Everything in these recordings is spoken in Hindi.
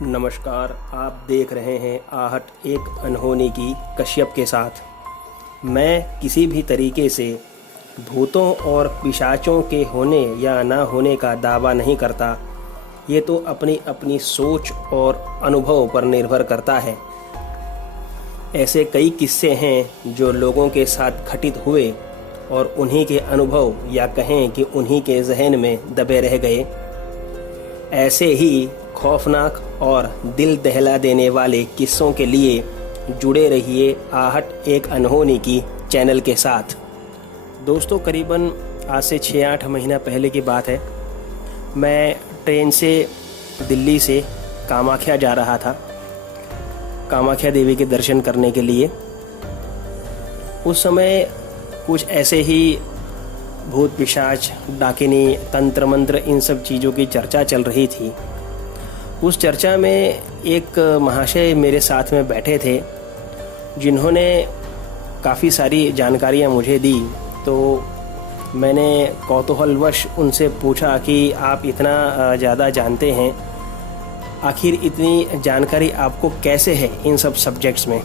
नमस्कार, आप देख रहे हैं आहट एक अनहोनी की कश्यप के साथ। मैं किसी भी तरीके से भूतों और पिशाचों के होने या ना होने का दावा नहीं करता। ये तो अपनी अपनी सोच और अनुभव पर निर्भर करता है। ऐसे कई किस्से हैं जो लोगों के साथ घटित हुए और उन्हीं के अनुभव या कहें कि उन्हीं के जहन में दबे रह गए। ऐसे ही खौफनाक और दिल दहला देने वाले किस्सों के लिए जुड़े रहिए आहट एक अनहोनी की चैनल के साथ। दोस्तों, करीबन आज से 6-8 महीना पहले की बात है। मैं ट्रेन से दिल्ली से कामाख्या जा रहा था, कामाख्या देवी के दर्शन करने के लिए। उस समय कुछ ऐसे ही भूत पिशाच, डाकिनी, तंत्र मंत्र, इन सब चीज़ों की चर्चा चल रही थी। उस चर्चा में एक महाशय मेरे साथ में बैठे थे जिन्होंने काफ़ी सारी जानकारियां मुझे दी। तो मैंने कौतूहलवश उनसे पूछा कि आप इतना ज़्यादा जानते हैं, आखिर इतनी जानकारी आपको कैसे है इन सब सब्जेक्ट्स में।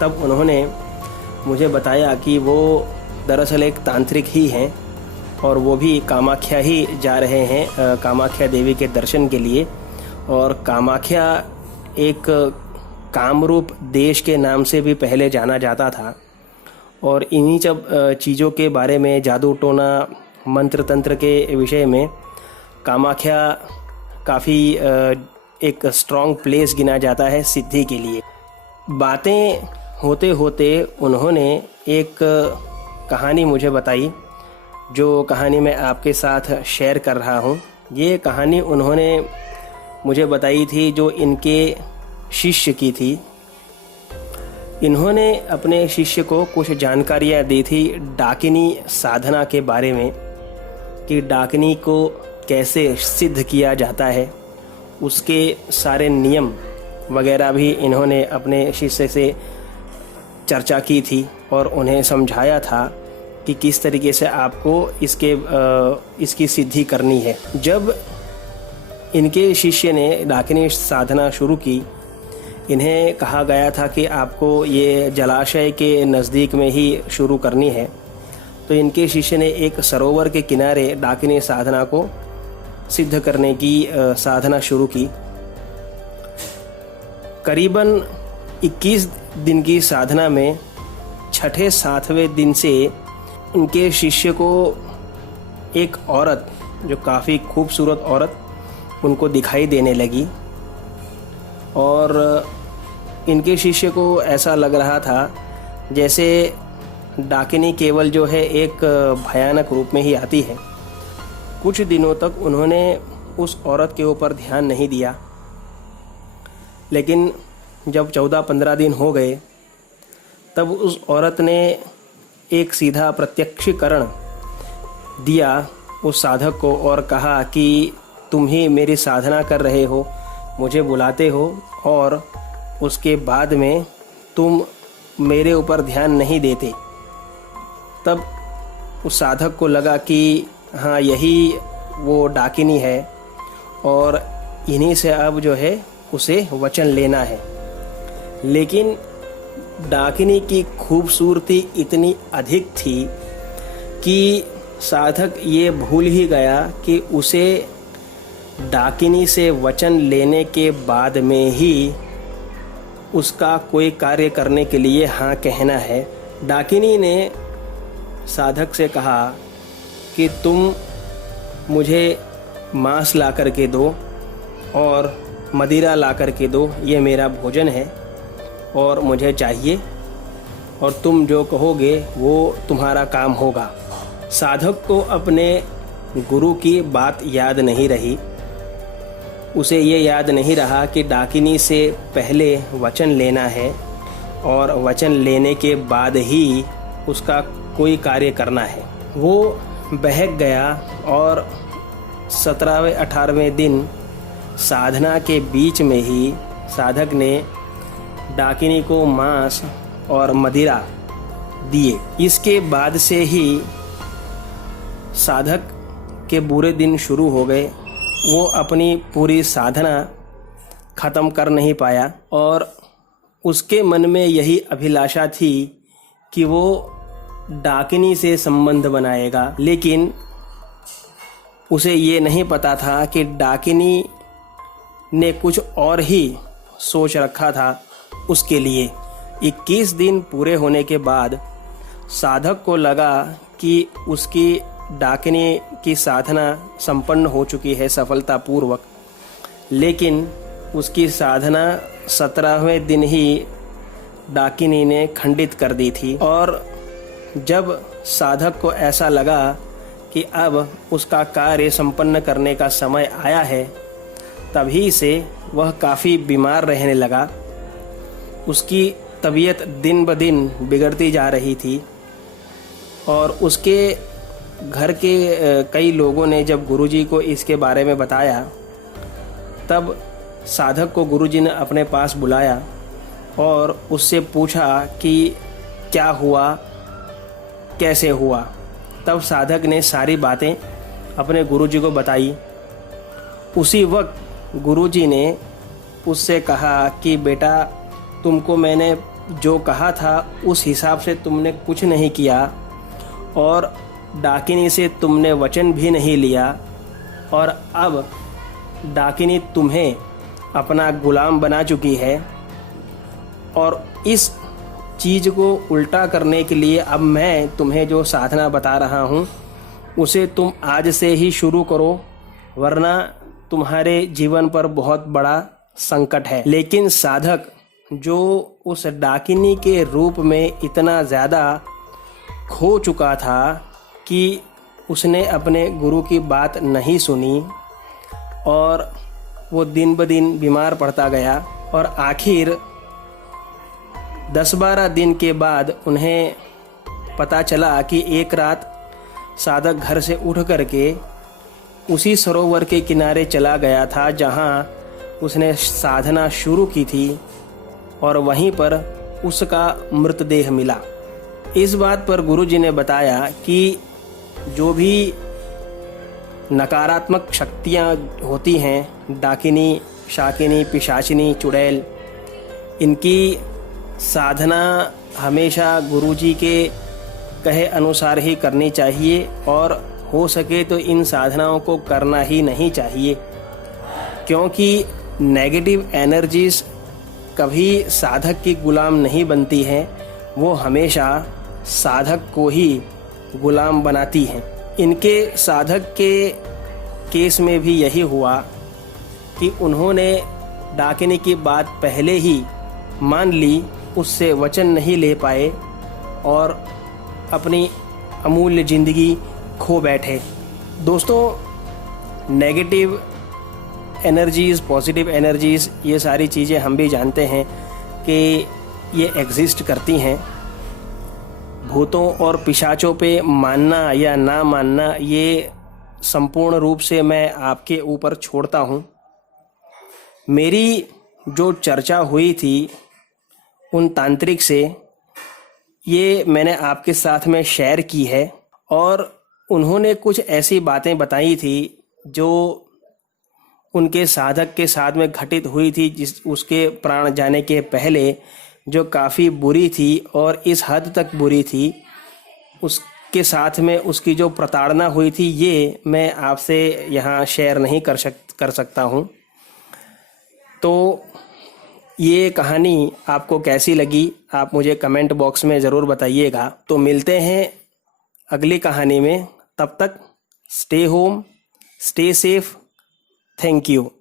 तब उन्होंने मुझे बताया कि वो दरअसल एक तांत्रिक ही हैं और वो भी कामाख्या ही जा रहे हैं, कामाख्या देवी के दर्शन के लिए। और कामाख्या एक कामरूप देश के नाम से भी पहले जाना जाता था। और इन्हीं सब चीज़ों के बारे में, जादू टोना, मंत्र तंत्र के विषय में कामाख्या काफ़ी एक स्ट्रॉन्ग प्लेस गिना जाता है सिद्धि के लिए। बातें होते होते उन्होंने एक कहानी मुझे बताई, जो कहानी मैं आपके साथ शेयर कर रहा हूँ। ये कहानी उन्होंने मुझे बताई थी जो इनके शिष्य की थी। इन्होंने अपने शिष्य को कुछ जानकारियाँ दी थी डाकिनी साधना के बारे में, कि डाकिनी को कैसे सिद्ध किया जाता है। उसके सारे नियम वगैरह भी इन्होंने अपने शिष्य से चर्चा की थी और उन्हें समझाया था कि किस तरीके से आपको इसकी सिद्धि करनी है। जब इनके शिष्य ने डाकिनी साधना शुरू की, इन्हें कहा गया था कि आपको ये जलाशय के नज़दीक में ही शुरू करनी है। तो इनके शिष्य ने एक सरोवर के किनारे डाकिनी साधना को सिद्ध करने की साधना शुरू की। करीबन 21 दिन की साधना में 6-7वें दिन से इनके शिष्य को एक औरत, जो काफ़ी खूबसूरत औरत, उनको दिखाई देने लगी। और इनके शिष्य को ऐसा लग रहा था जैसे डाकिनी केवल जो है एक भयानक रूप में ही आती है। कुछ दिनों तक उन्होंने उस औरत के ऊपर ध्यान नहीं दिया, लेकिन जब 14-15 दिन हो गए तब उस औरत ने एक सीधा प्रत्यक्षीकरण दिया उस साधक को और कहा कि तुम ही मेरी साधना कर रहे हो, मुझे बुलाते हो, और उसके बाद में तुम मेरे ऊपर ध्यान नहीं देते। तब उस साधक को लगा कि हाँ, यही वो डाकिनी है और इन्हीं से अब जो है उसे वचन लेना है। लेकिन डाकिनी की खूबसूरती इतनी अधिक थी कि साधक ये भूल ही गया कि उसे डाकिनी से वचन लेने के बाद में ही उसका कोई कार्य करने के लिए हाँ कहना है। डाकिनी ने साधक से कहा कि तुम मुझे मांस ला कर के दो और मदिरा ला कर के दो, ये मेरा भोजन है और मुझे चाहिए, और तुम जो कहोगे वो तुम्हारा काम होगा। साधक को अपने गुरु की बात याद नहीं रही। उसे ये याद नहीं रहा कि डाकिनी से पहले वचन लेना है और वचन लेने के बाद ही उसका कोई कार्य करना है। वो बहक गया और 17वें-18वें दिन साधना के बीच में ही साधक ने डाकिनी को मांस और मदिरा दिए। इसके बाद से ही साधक के बुरे दिन शुरू हो गए। वो अपनी पूरी साधना ख़त्म कर नहीं पाया और उसके मन में यही अभिलाषा थी कि वो डाकिनी से संबंध बनाएगा। लेकिन उसे ये नहीं पता था कि डाकिनी ने कुछ और ही सोच रखा था उसके लिए। 21 दिन पूरे होने के बाद साधक को लगा कि उसकी डाकिनी की साधना संपन्न हो चुकी है सफलतापूर्वक, लेकिन उसकी साधना 17वें दिन ही डाकिनी ने खंडित कर दी थी। और जब साधक को ऐसा लगा कि अब उसका कार्य संपन्न करने का समय आया है, तभी से वह काफ़ी बीमार रहने लगा। उसकी तबीयत दिन ब दिन बिगड़ती जा रही थी और उसके घर के कई लोगों ने जब गुरुजी को इसके बारे में बताया, तब साधक को गुरुजी ने अपने पास बुलाया और उससे पूछा कि क्या हुआ, कैसे हुआ। तब साधक ने सारी बातें अपने गुरुजी को बताई। उसी वक्त गुरुजी ने उससे कहा कि बेटा, तुमको मैंने जो कहा था उस हिसाब से तुमने कुछ नहीं किया और डाकिनी से तुमने वचन भी नहीं लिया, और अब डाकिनी तुम्हें अपना गुलाम बना चुकी है। और इस चीज़ को उल्टा करने के लिए अब मैं तुम्हें जो साधना बता रहा हूँ उसे तुम आज से ही शुरू करो, वरना तुम्हारे जीवन पर बहुत बड़ा संकट है। लेकिन साधक जो उस डाकिनी के रूप में इतना ज़्यादा खो चुका था कि उसने अपने गुरु की बात नहीं सुनी और वो दिन ब दिन बीमार पड़ता गया। और आखिर 10-12 दिन के बाद उन्हें पता चला कि एक रात साधक घर से उठ करके उसी सरोवर के किनारे चला गया था जहाँ उसने साधना शुरू की थी, और वहीं पर उसका मृतदेह मिला। इस बात पर गुरुजी ने बताया कि जो भी नकारात्मक शक्तियाँ होती हैं, डाकिनी, शाकिनी, पिशाचिनी, चुड़ैल, इनकी साधना हमेशा गुरुजी के कहे अनुसार ही करनी चाहिए और हो सके तो इन साधनाओं को करना ही नहीं चाहिए, क्योंकि नेगेटिव एनर्जीज कभी साधक की गुलाम नहीं बनती हैं, वो हमेशा साधक को ही गुलाम बनाती हैं। इनके साधक के केस में भी यही हुआ कि उन्होंने डाकिनी की बात पहले ही मान ली, उससे वचन नहीं ले पाए और अपनी अमूल्य ज़िंदगी खो बैठे। दोस्तों, नेगेटिव एनर्जीज़, पॉजिटिव एनर्जीज़, ये सारी चीज़ें हम भी जानते हैं कि ये एग्जिस्ट करती हैं। भूतों और पिशाचों पे मानना या ना मानना ये संपूर्ण रूप से मैं आपके ऊपर छोड़ता हूँ। मेरी जो चर्चा हुई थी उन तांत्रिक से, ये मैंने आपके साथ में शेयर की है, और उन्होंने कुछ ऐसी बातें बताई थी जो उनके साधक के साथ में घटित हुई थी, जिस उसके प्राण जाने के पहले, जो काफ़ी बुरी थी और इस हद तक बुरी थी। उसके साथ में उसकी जो प्रताड़ना हुई थी, ये मैं आपसे यहाँ शेयर नहीं कर सकता हूँ। तो ये कहानी आपको कैसी लगी, आप मुझे कमेंट बॉक्स में ज़रूर बताइएगा। तो मिलते हैं अगली कहानी में, तब तक stay home, stay safe. Thank you.